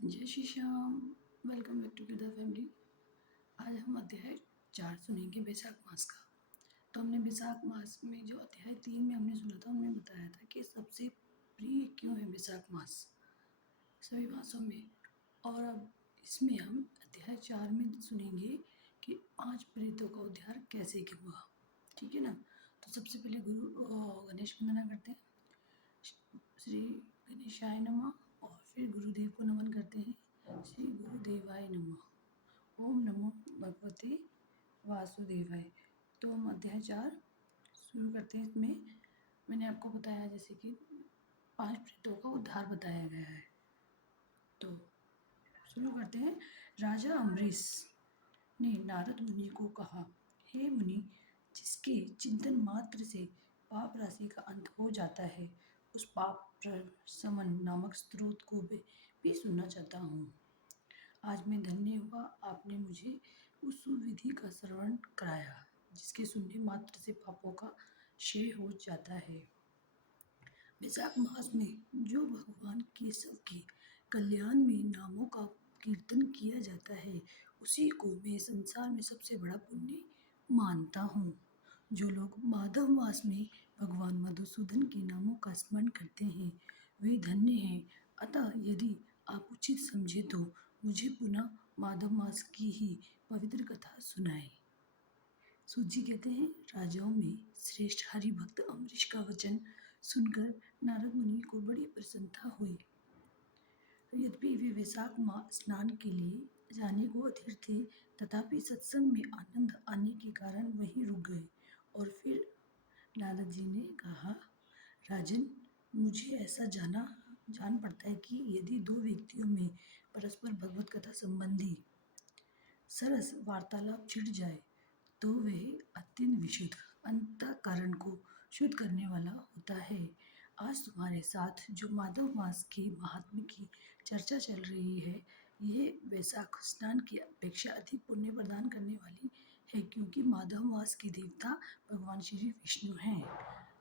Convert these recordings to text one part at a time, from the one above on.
जय Shri Shyam. Welcome back to the family. आज हम अध्याय 4 सुनेंगे बैसाख मास का। तो हमने बैसाख मास में जो अध्याय 3 में हमने सुना था, उनमें बताया था कि सबसे प्रिय क्यों है बैसाख मास सभी मासों में। और अब इसमें हम अध्याय 4 में सुनेंगे कि 5 प्रेतों का उद्धार कैसे क्यों हुआ। ठीक है ना। तो सबसे पहले गणेश वंदना करते हैं, श्री गणेशाय नमः। और फिर गुरुदेव को नमन करते हैं, श्री गुरुदेवाय नमः। ओम नमो भगवते वासुदेवाय। तो हम अध्याय 4 शुरू करते हैं। इसमें मैंने आपको बताया जैसे कि 5 प्रेतों का उद्धार बताया गया है। तो शुरू करते हैं। राजा अम्बरीश ने नारद मुनि को कहा, हे मुनि, जिसके चिंतन मात्र से पाप राशि का अंत हो जाता है, उस पाप प्रशमन नामक स्त्रोत को भी सुनना चाहता हूँ। आज मैं धन्य हुआ, आपने मुझे उस सुविधि का श्रवण कराया जिसके सुनने मात्र से पापों का क्षय हो जाता है। बैसाख मास में जो भगवान केशव के कल्याण में नामों का कीर्तन किया जाता है, उसी को मैं संसार में सबसे बड़ा पुण्य मानता हूँ। जो लोग माधव मास में भगवान मधुसूदन के नामों का स्मरण करते हैं, वे धन्य हैं। अतः यदि आप उचित समझे तो मुझे पुनः माधव मास की ही पवित्र कथा सुनाएं। सूत जी कहते हैं, राजाओं में श्रेष्ठ हरिभक्त अम्बरीश का वचन सुनकर नारद मुनि को बड़ी प्रसन्नता हुई। यद्यपि वे वैशाख माह स्नान के लिए जाने को अधीर थे, तथापि सत्संग में आनंद आने के कारण वहीं रुक गए। और फिर नारद जी ने कहा, राजन, मुझे ऐसा जान पड़ता है कि यदि दो व्यक्तियों में परस्पर भगवत कथा संबंधी सरस वार्तालाप छिड़ जाए तो वह अत्यंत विशुद्ध अंतःकरण को शुद्ध करने वाला होता है। आज तुम्हारे साथ जो माधव मास के महात्म्य की चर्चा चल रही है, यह वैशाख स्नान की अपेक्षा अधिक पुण्य प्रदान करने वाली है, क्योंकि माधव मास के देवता भगवान श्री विष्णु हैं,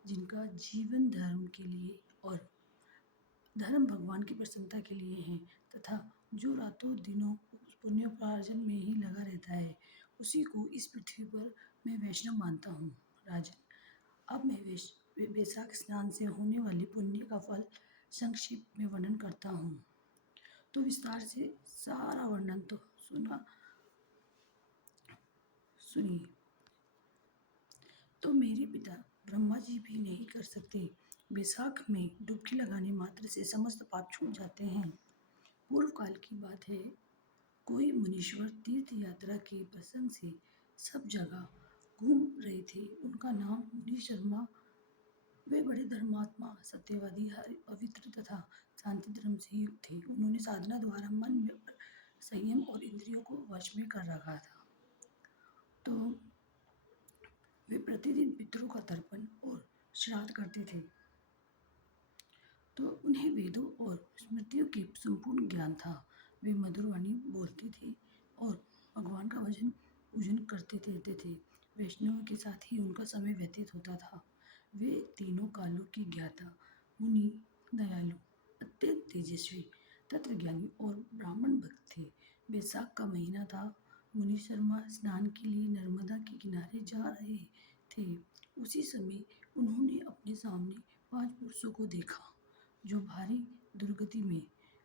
जिनका जीवन धर्म के लिए और धर्म भगवान की प्रसन्नता के लिए है, तथा जो रातों दिनों उस पुण्योपार्जन में ही लगा रहता है, उसी को इस पृथ्वी पर मैं वैष्णव मानता हूँ। राजन, अब मैं बैसाख स्नान से होने वाले पुण्य का फल संक्षेप में वर्णन करता हूँ। तो विस्तार से सारा वर्णन तो सुनिए। तो मेरे पिता ब्रह्मा जी भी नहीं कर सकते। बैसाख में डुबकी लगाने मात्र से समस्त पाप छूट जाते हैं। पूर्व काल की बात है, कोई मुनीश्वर तीर्थ यात्रा के प्रसंग से सब जगह घूम रहे थे। उनका नाम मुनि शर्मा। वे बड़े धर्मात्मा, सत्यवादी, पवित्र तथा शांति धर्म से युक्त थे। उन्होंने साधना द्वारा मन में संयम और इंद्रियों को वश में कर रखा था। तो वे प्रतिदिन पितरों का तर्पण और श्राद्ध करते थे। तो उन्हें वेदों और स्मृतियों की संपूर्ण ज्ञान था। वे मधुर वाणी बोलते थे और भगवान का भजन पूजन करते रहते थे। वैष्णव के साथ ही उनका समय व्यतीत होता था। वे तीनों कालों के ज्ञाता, मुनि, दयालु, अत्यंत तेजस्वी, तत्वज्ञानी और ब्राह्मण भक्त थे। बैसाख का महीना था। मुनि शर्मा स्नान के लिए नर्मदा के किनारे जा रहे थे। उसी समय उन्होंने अपने सामने 5 पुरुषों को देखा, जो भारी दुर्गति में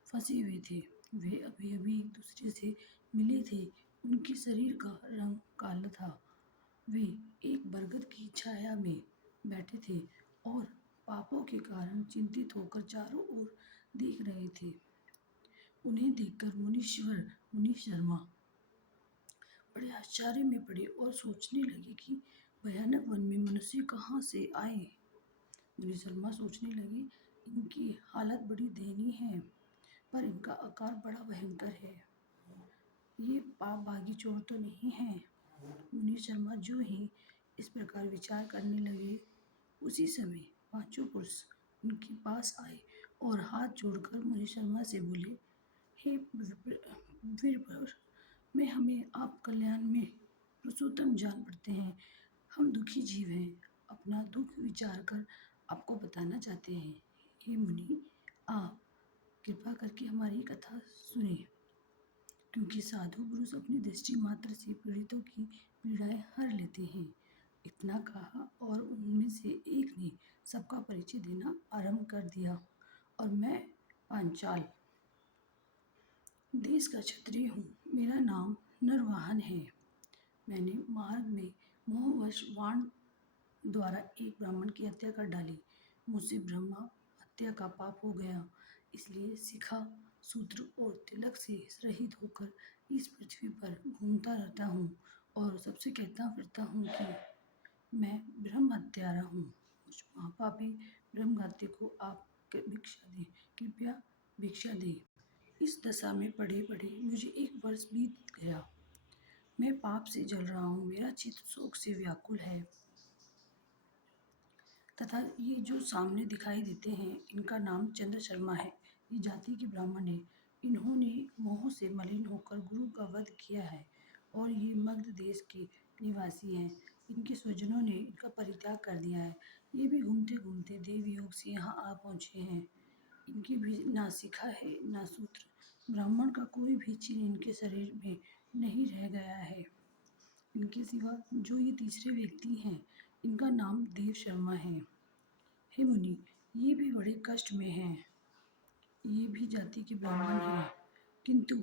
फंसे हुए थे। वे अभी अभी एक दूसरे से मिले थे। उनके शरीर का रंग काला था। वे एक बरगद की छाया में बैठे थे और पापों के कारण चिंतित होकर चारों ओर देख रहे थे। उन्हें देखकर मुनि शर्मा बड़े आश्चर्य में पड़े और सोचने लगे कि भयानक वन में मनुष्य कहाँ से आए। मुनि शर्मा सोचने लगे, इनकी हालत बड़ी दयनीय है, पर इनका आकार बड़ा भयंकर है। ये पाप भागी चोर तो नहीं है। मुनि शर्मा जो ही इस प्रकार विचार करने लगे, उसी समय 5 पुरुष उनके पास आए और हाथ जोड़कर मुनि शर्मा से बोले, हे वीरवर, मैं हमें आप कल्याण में पुरुषोत्तम जान पड़ते हैं। हम दुखी जीव हैं, अपना दुख विचार कर आपको बताना चाहते हैं। हे मुनि, आप कृपा करके हमारी कथा सुने, क्योंकि साधु पुरुष अपनी दृष्टि मात्र से पीड़ितों की पीड़ाएं हर लेते हैं। इतना कहा और उनमें से एक ने सबका परिचय देना आरंभ कर दिया। और मैं पांचाल देश का क्षत्रिय हूँ। मेरा नाम नरवाहन है। मैंने मार्ग में मोहवश बाण द्वारा एक ब्राह्मण की हत्या कर डाली। मुझसे ब्रह्मा हत्या का पाप हो गया, इसलिए शिखा, सूत्र और तिलक से रहित होकर इस पृथ्वी पर घूमता रहता हूँ और सबसे कहता फिरता हूँ कि मैं ब्रह्म हत्यारा हूँ। मुझ महापापी ब्रह्मघाती को आप भिक्षा दें, कृपया भिक्षा दें। इस दशा में पड़े पड़े मुझे 1 वर्ष बीत गया। मैं पाप से जल रहा हूँ, मेरा चित्त शोक से व्याकुल है। तथा ये जो सामने दिखाई देते हैं, इनका नाम चंद्र शर्मा है। ये जाति के ब्राह्मण है। इन्होंने मोह से मलिन होकर गुरु का वध किया है और ये मगध देश के निवासी हैं। इनके स्वजनों ने इनका परित्याग कर दिया है। ये भी घूमते घूमते देवयोग से यहाँ आ पहुँचे हैं। इनकी भी ना शिखा है ना सूत्र। ब्राह्मण का कोई भी चिन्ह इनके शरीर में नहीं रह गया है। इनके सिवा जो ये तीसरे व्यक्ति हैं, इनका नाम देव शर्मा है। हे मुनि, ये भी बड़े कष्ट में हैं। ये भी जाति के ब्राह्मण हैं, किंतु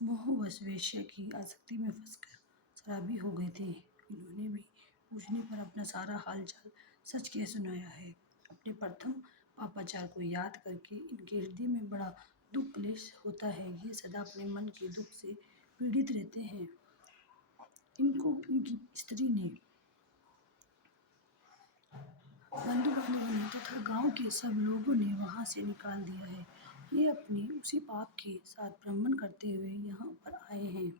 मोहवश वेश्या की आसक्ति में फंसकर शराबी हो गए थे। इन्होंने भी पूछने पर अपना सारा हालचाल सच कह सुनाया है। अपने प्रथम पापाचार को याद करके इनके हृदय में बड़ा दुख क्लेश होता है। ये सदा अपने मन के दुख से पीड़ित रहते हैं। इनको इनकी स्त्री ने, बंधु बांधवों ने तथा गांव के सब लोगों ने वहां से निकाल दिया है। ये अपने उसी पाप के साथ भ्रमण करते हुए यहाँ पर आए हैं।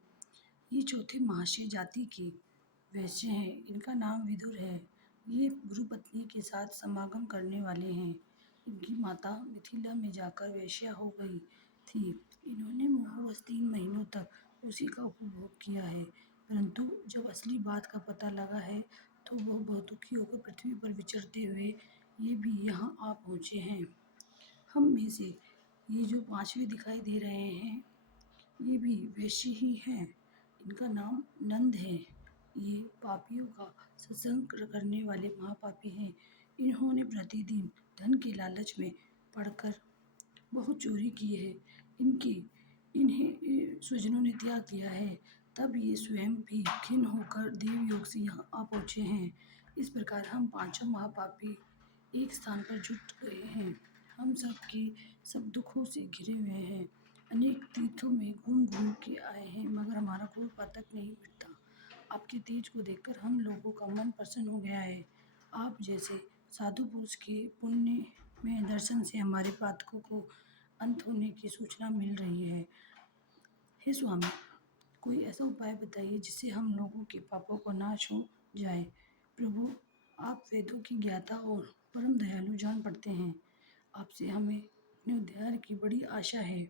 ये चौथे महाशय जाति के वैश्य हैं। इनका नाम विदुर है। ये गुरु पत्नी के साथ समागम करने वाले हैं। इनकी माता मिथिला में जाकर वैश्या हो गई थी। इन्होंने मोहवश 3 महीनों तक उसी का उपभोग किया है, परंतु जब असली बात का पता लगा है तो वह बहुत दुखी होकर पृथ्वी पर विचरते हुए ये भी यहाँ आ पहुँचे हैं। हम में से ये जो 5वें दिखाई दे रहे हैं, ये भी वैश्य ही हैं। इनका नाम नंद है। ये पापियों का सत्संग करने वाले महापापी हैं। इन्होंने प्रतिदिन धन के लालच में पड़कर बहुत चोरी की है। इनकी इन्हें स्वजनों ने त्याग दिया है। तब ये स्वयं भी खिन्न होकर देवयोग से यहाँ आ पहुँचे हैं। इस प्रकार हम पांचों महापापी एक स्थान पर जुट गए हैं। हम सब के सब दुखों से घिरे हुए हैं। अनेक तीर्थों में घूम घूम के आए हैं, मगर हमारा कोई पातक नहीं मिटता। आपके तेज को देखकर हम लोगों का मन प्रसन्न हो गया है। आप जैसे साधु पुरुष के पुण्य में दर्शन से हमारे पातकों को अंत होने की सूचना मिल रही है। हे स्वामी, कोई ऐसा उपाय बताइए जिससे हम लोगों के पापों को नाश हो जाए। प्रभु, आप वेदों की ज्ञाता और परम दयालु जान पड़ते हैं। आपसे हमें अपने उद्धार की बड़ी आशा है।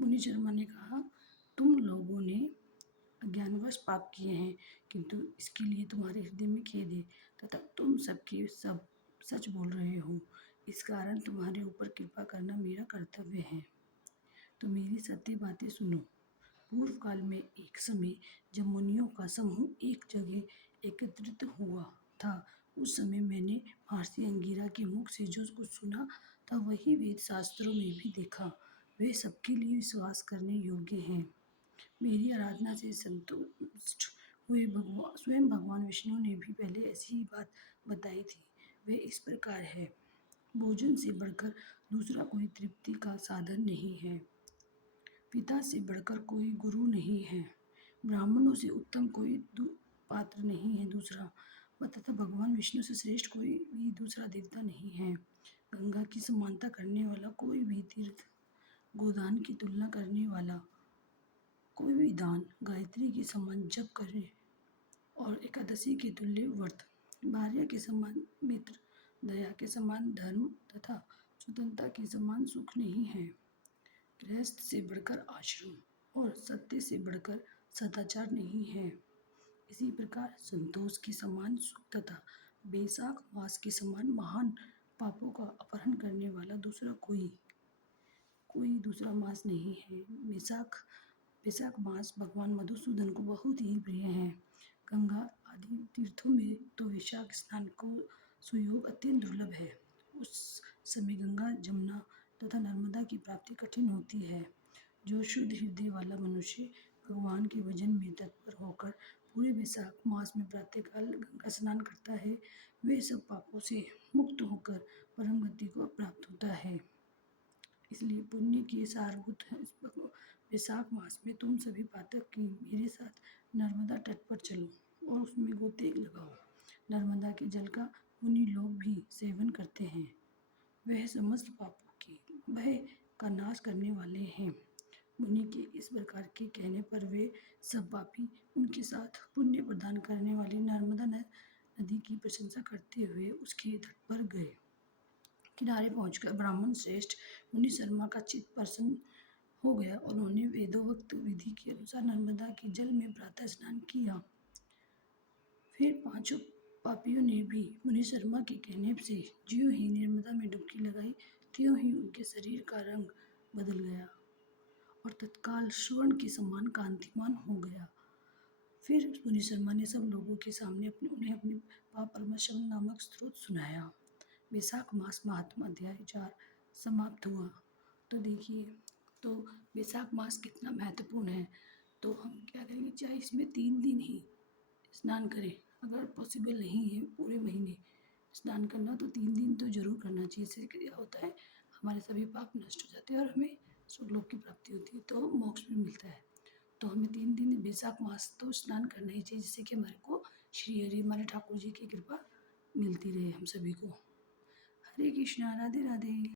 मुनि शर्मा ने कहा, तुम लोगों ने अज्ञानवश पाप किए हैं, किंतु इसके लिए तुम्हारे हृदय में खेद है तथा तुम सबके सब सच बोल रहे हो। इस कारण तुम्हारे ऊपर कृपा करना मेरा कर्तव्य है। तो मेरी सत्य बातें सुनो। पूर्व काल में एक समय जब मुनियों का समूह एक जगह एकत्रित हुआ था, उस समय मैंने महर्षि अंगिरा के मुख से जो कुछ सुना था वही वेद शास्त्रों में भी देखा। वे सबके लिए विश्वास करने योग्य हैं। मेरी आराधना से संतुष्ट हुए भगवान स्वयं भगवान विष्णु ने भी पहले ऐसी ही बात बताई थी। वे इस प्रकार है, भोजन से बढ़कर दूसरा कोई तृप्ति का साधन नहीं है। पिता से बढ़कर कोई गुरु नहीं है। ब्राह्मणों से उत्तम कोई पात्र नहीं है दूसरा, व तथा भगवान विष्णु से श्रेष्ठ कोई भी दूसरा देवता नहीं है। गंगा की समानता करने वाला कोई भी तीर्थ, गोदान की तुलना करने वाला कोई भी दान, गायत्री के समान जप करे और एकादशी के तुल्य व्रत, भार्या के समान मित्र, दया के समान धर्म तथा स्वतंत्रता के समान सुख नहीं है। गृहस्थ से बढ़कर आश्रम और सत्य से बढ़कर सदाचार नहीं है। इसी प्रकार संतोष के समान सुख तथा बैसाख मास के समान महान पापों का अपहरण करने वाला दूसरा कोई दूसरा मास नहीं है। वैशाख मास भगवान मधुसूदन को बहुत ही प्रिय है। गंगा आदि तीर्थों में तो वैशाख स्नान को सुयोग अत्यंत दुर्लभ है। उस समय गंगा, जमुना तथा नर्मदा की प्राप्ति कठिन होती है। जो शुद्ध हृदय वाला मनुष्य भगवान के भजन में तत्पर होकर पूरे वैशाख मास में प्रातःकाल गंगा स्नान करता है, वे सब पापों से मुक्त होकर परम गति को प्राप्त होता है। इसलिए पुण्य के सारभूत वैशाख मास में तुम सभी पाठक की मेरे साथ नर्मदा तट पर चलो और उसमें गोते लगाओ। नर्मदा के जल का मुनि लोग भी सेवन करते हैं। वह समस्त पापों की भय का नाश करने वाले हैं। मुनि के इस प्रकार के कहने पर वे सब पापी उनके साथ पुण्य प्रदान करने वाली नर्मदा नदी की प्रशंसा करते हुए उसके तट पर गए। किनारे पहुंचकर ब्राह्मण श्रेष्ठ मुनि शर्मा का चित्त प्रसन्न हो गया और उन्होंने वेदोक्त विधि के अनुसार नर्मदा के जल में प्रातः स्नान किया। फिर पांचों पापियों ने भी मुनि शर्मा के कहने से ज्यों ही नर्मदा में डुबकी लगाई, त्यों ही उनके शरीर का रंग बदल गया और तत्काल स्वर्ण के समान कांतिमान हो गया। फिर मुनि शर्मा ने सब लोगों के सामने उन्हें अपने पाप परमशम नामक स्त्रोत सुनाया। वैशाख मास महात्मा अध्याय 4 समाप्त हुआ। तो देखिए, तो वैशाख मास कितना महत्वपूर्ण है। तो हम क्या करेंगे, चाहे इसमें 3 दिन ही स्नान करें, अगर पॉसिबल नहीं है पूरे महीने स्नान करना तो 3 दिन तो जरूर करना चाहिए। इससे क्या होता है, हमारे सभी पाप नष्ट हो जाते हैं और हमें स्वर्गलोक की प्राप्ति होती है, तो मोक्ष भी मिलता है। तो हमें 3 दिन वैशाख मास तो स्नान करना ही चाहिए, जिससे कि हमारे को श्री हरि हमारे ठाकुर जी की कृपा मिलती रहे हम सभी को। हरे कृष्णा, राधे राधे।